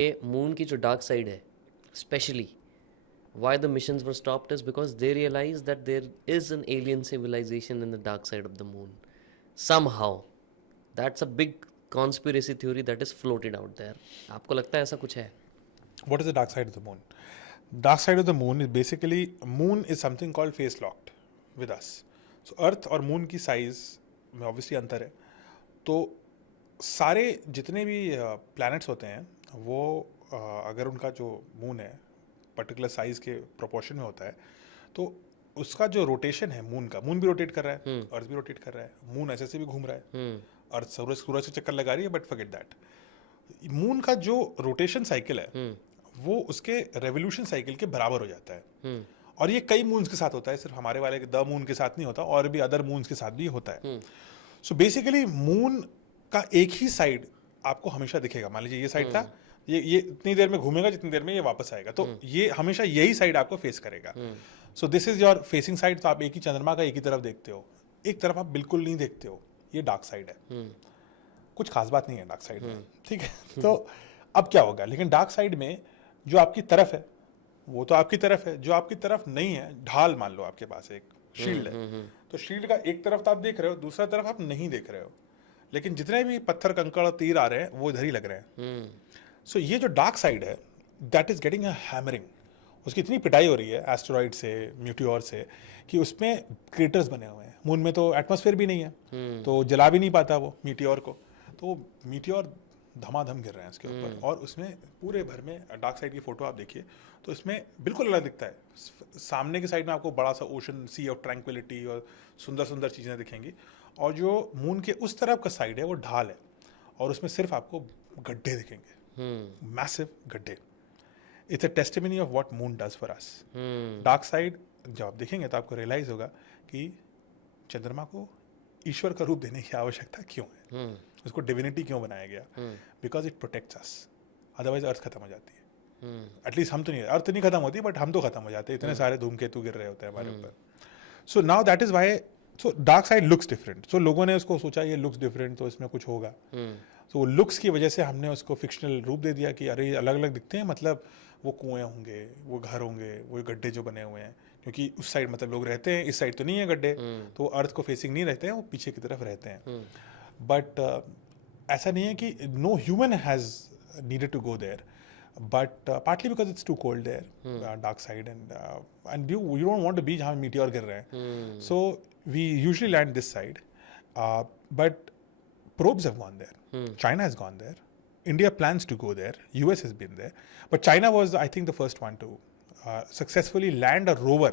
ये मून की जो डार्क साइड है, specially why the missions were stopped is because they realized that there is an alien civilization in the dark side of the moon. Somehow. That's a big conspiracy theory that is floated out there. आपको लगता है ऐसा कुछ है? What is the dark side of the moon? Dark side of the moon is basically, moon is something called face locked with us. So अर्थ और moon की size में obviously अंतर है. तो सारे जितने भी प्लैनेट्स होते हैं वो अगर उनका जो मून है पर्टिकुलर साइज के प्रोपोर्शन में होता है तो उसका जो रोटेशन है मून का, मून भी रोटेट कर रहा है, अर्थ भी रोटेट कर रहा है, मून ऐसे भी घूम रहा है, अर्थ सूरज से चक्कर लगा रही है, बट फॉरगेट दैट. मून का जो रोटेशन साइकिल है वो उसके रेवोल्यूशन साइकिल के बराबर हो जाता है. और ये कई मून्स के साथ होता है, सिर्फ हमारे वाले द मून के साथ नहीं होता, और भी अदर मून्स के साथ भी होता है. सो बेसिकली मून का एक ही साइड आपको हमेशा दिखेगा. मान लीजिए ये साइड था, ये इतनी देर में घूमेगा जितनी देर में ये वापस आएगा, तो ये हमेशा यही साइड आपको फेस करेगा. So this is your facing side. तो आप एक ही चंद्रमा का एक ही तरफ देखते हो, एक तरफ आप बिल्कुल नहीं देखते हो. ये डार्क साइड है. कुछ खास बात नहीं है डार्क साइड में, ठीक है. तो अब क्या होगा, लेकिन डार्क साइड में जो आपकी तरफ है वो तो आपकी तरफ है, जो आपकी तरफ नहीं है, ढाल मान लो आपके पास एक शील्ड है, तो शील्ड का एक तरफ तो आप देख रहे हो, दूसरा तरफ आप नहीं देख रहे हो, लेकिन जितने भी पत्थर कंकड़ और तीर आ रहे हैं वो इधर ही लग रहे हैं. सो ये जो डार्क साइड है that is getting a hammering. उसकी इतनी पिटाई हो रही है एस्टेरॉइड से, म्यूटियोर से, कि उसमें क्रेटर्स बने हुए हैं. मून में तो एटमॉस्फेयर भी नहीं है, तो जला भी नहीं पाता वो मीटियोर को, तो मीटियोर धमाधम गिर रहे हैं उसके ऊपर. और उसमें पूरे भर में डार्क साइड की फोटो आप देखिए तो इसमें बिल्कुल अलग दिखता है. सामने की साइड में आपको बड़ा सा ओशन, सी ऑफ ट्रैंक्विलिटी और सुंदर सुंदर चीज़ें दिखेंगी, और जो मून के उस तरफ का साइड है वो ढाल है, और उसमें सिर्फ आपको गड्ढे दिखेंगे, मैसिव गड्ढे. It's a testimony of what moon does for us. Dark side जब आप देखेंगे तो आपको रियलाइज होगा कि चंद्रमा को ईश्वर का रूप देने की आवश्यकता क्यों है, उसको डिविनिटी क्यों बनाया गया. Because it protects us, otherwise earth खत्म हो जाती है. एटलीस्ट हम तो नहीं, अर्थ नहीं खत्म होती, बट हम तो खत्म हो जाते हैं, इतने सारे धूमकेतु गिर रहे होते हैं हमारे ऊपर. So now that is why, so dark side looks different. So लोगों ने उसको सोचा ये लुक्स डिफरेंट तो इसमें कुछ होगा. तो लुक्स की वजह से हमने उसको फिक्शनल रूप दे दिया कि अरे ये अलग अलग दिखते हैं, मतलब वो कुएं होंगे, वो घर होंगे, वो गड्ढे जो बने हुए हैं, क्योंकि उस साइड मतलब लोग रहते हैं, इस साइड तो नहीं है गड्ढे, तो अर्थ को फेसिंग नहीं रहते हैं, वो पीछे की तरफ रहते हैं. बट ऐसा नहीं है कि no human has needed to go there, but partly because it's too cold there, dark side, and you don't want to be जहाँ meteor गिर रहे हैं. So we usually land this side, but probes have gone there. China has gone there. India plans to go there. US has been there, but China was, I think, the first one to successfully land a rover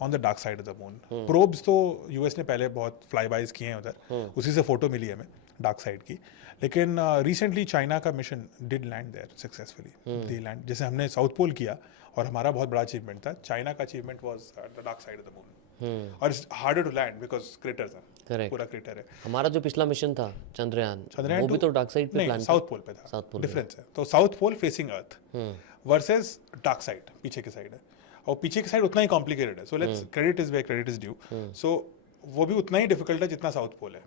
on the dark side of the moon. Probes तो US ने पहले बहुत flybys किए हैं उधर, उसी से photo मिली हमें डार्क साइड की. लेकिन रिसेंटली चाइना का mission did land there successfully. They land, जैसे हमने साउथ पोल किया और हमारा बहुत बड़ा अचीवमेंट था, चाइना का achievement was the dark side of the moon. और it's harder to land because craters हैं, पूरा क्रेटर है. हमारा जो पिछला मिशन था चंद्रयान वो भी तो डार्क साइड पे प्लान, साउथ पोल पे था. साउथ पोल डिफरेंस है. तो साउथ पोल फेसिंग अर्थ वर्सेस डार्क साइड पीछे की साइड है, और पीछे की साइड उतना ही कॉम्प्लिकेटेड है. So let's credit is where credit is due. So वो भी उतना ही डिफिकल्ट है जितना साउथ पोल है,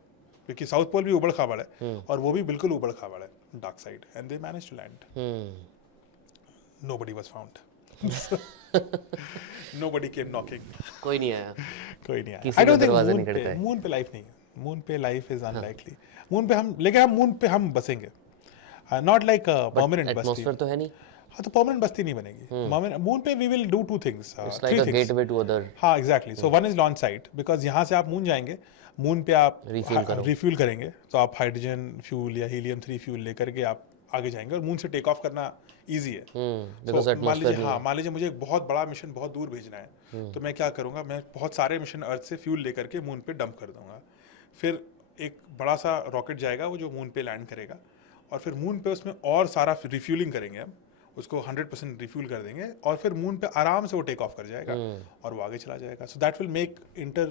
क्योंकि साउथ पोल भी उबड़ खाबड़ है और वो भी बिल्कुल उबड़ खाबड़ है dark side. And they manage to land. Nobody was found. Nobody came knocking. कोई नहीं आया. I don't think मून पे लाइफ नहीं है. मून पे लाइफ इज अनलाइकली. मून पे हम, लेकिन हम मून पे हम बसेंगे, not like permanent Basti. Atmosphere तो है नहीं. हाँ, तो परमानेंट बस्ती नहीं बनेगी. मून पे we will do two things, three things. Gateway to other. हाँ, exactly. So one is launch site, because यहाँ से आप मून जाएंगे, मून पे आप रिफ्यूल करेंगे, तो आप हाइड्रोजन फ्यूल या हीलियम 3 फ्यूल लेकर के आप आगे जाएंगे, और मून से टेक ऑफ करना ईजी है. मान लीजिए मुझे एक बहुत बड़ा मिशन बहुत दूर भेजना है, तो मैं क्या करूंगा, मैं बहुत सारे मिशन अर्थ से फ्यूल लेकर के मून पे डंप कर दूंगा. फिर एक बड़ा सा रॉकेट जाएगा वो जो मून पे लैंड करेगा, और फिर मून पे उसमें और सारा रिफ्यूलिंग करेंगे हम, उसको 100% रिफ्यूल कर देंगे, और फिर मून पे आराम से वो टेक ऑफ कर जाएगा और वो आगे चला जाएगा. So that will make inter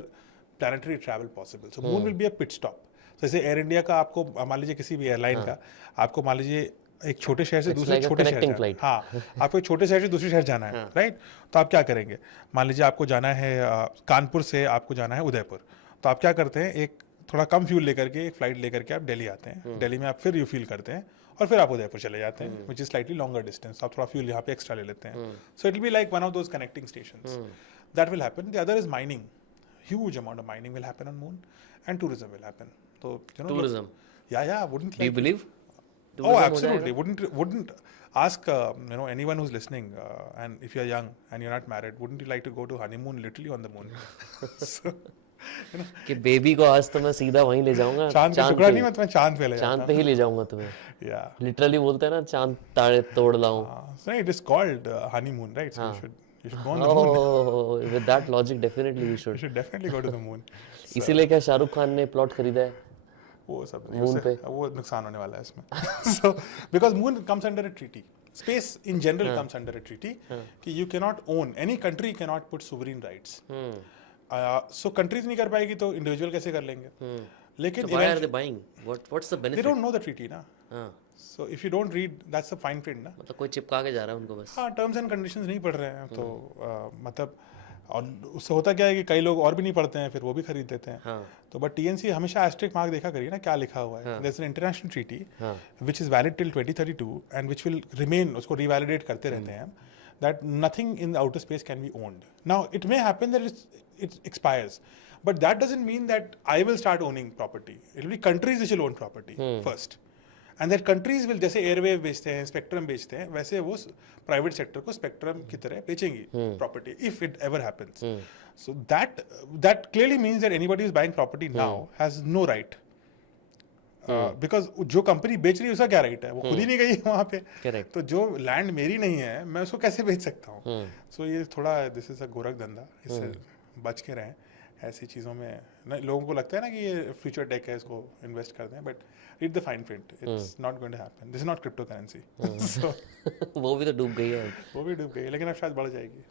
planetary travel possible. So moon will be a pit stop. जैसे एयर इंडिया का आपको मान लीजिए, किसी भी एयरलाइन का आपको मान लीजिए एक छोटे शहर से दूसरे छोटे शहर, हाँ, आपको एक छोटे शहर से दूसरे शहर जाना है, राइट. तो आप क्या करेंगे, मान लीजिए आपको जाना है कानपुर से आपको जाना है उदयपुर, तो आप क्या करते हैं, एक थोड़ा कम फ्यूल लेकर के एक फ्लाइट लेकर के आप दिल्ली आते हैं. दिल्ली में आप फिर रिफ्यूल करते हैं और फिर आप उदयपुर चले जाते हैं, which is slightly longer distance, आप थोड़ा फ्यूल यहाँ पे एक्स्ट्रा ले लेते हैं, so it will be like one of those connecting stations that will happen. The other is mining. Huge amount of mining will happen on moon, and tourism will happen. So tourism. Yeah, wouldn't Do you like believe? Oh, absolutely. Wouldn't ask anyone who's listening, and if you're young and you're not married, wouldn't you like to go to honeymoon literally on the moon? So, कि baby को आज तो मैं सीधा वहीं ले जाऊंगा, चांद पे टुकड़ा नहीं, मैं तुम्हें चांद पे ले जाऊंगा. चांद पे ही ले जाऊंगा तुम्हें. Yeah. लिटरली बोलते हैं ना, चांद तारे तोड़ लाऊं. So it is called honeymoon, right? So you should go on the moon. Oh, with that logic, definitely we You should. should definitely go to the moon. इसीलिए क्या शाहरुख खान ने प्लॉट खरीदा है वो सब मून पे? वो नुकसान होने वाला है इसमें. So because moon comes under a treaty. Space in general comes under a treaty. कि you cannot own, any country cannot put sovereign rights. So countries नहीं कर पाएगी तो individual कैसे कर लेंगे? लेकिन So why are they buying? What's the they benefit? don't know the treaty ना. हाँ, So if you don't read, that's the fine print ना. मतलब कोई चिपका के जा रहा है उनको बस. हाँ, टर्म्स एंड कंडीशंस नहीं पढ़ रहे हैं तो मतलब, और उससे होता क्या है कि कई लोग और भी नहीं पढ़ते हैं, फिर वो भी खरीद देते हैं. हाँ, तो बट टीएनसी हमेशा एस्टेरिक मार्क देखा करिए ना क्या लिखा हुआ है. There is an international treaty हाँ, which is valid till 2032 and which will remain, उसको रिवैलिडेट करते रहते हैं, that nothing in the outer space can be owned. Now it may happen that it expires, but that doesn't mean that I will start owning property. It will be countries which will own property first, and that countries will, जैसे airwave बेचते हैं, spectrum बेचते हैं, वैसे वो private sector को spectrum की तरह बेचेंगी property, if it ever happens. So that clearly means that anybody who's buying property now has no right. Because जो कंपनी बेच रही है उसका क्या राइट है, वो खुद ही नहीं गई वहाँ पे. Correct. तो जो लैंड मेरी नहीं है मैं उसको कैसे बेच सकता हूँ. सो ये थोड़ा दिस इज अ गोरख धंधा, इससे बच के रहें ऐसी चीज़ों में. लोगों को लगता है ना कि ये फ्यूचर टेक है, इसको इन्वेस्ट कर दें, but read the fine print, it's not going to happen. This is not crypto currency. वो भी तो डूब गई है. वो भी डूब गई, लेकिन अब शायद बढ़ जाएगी.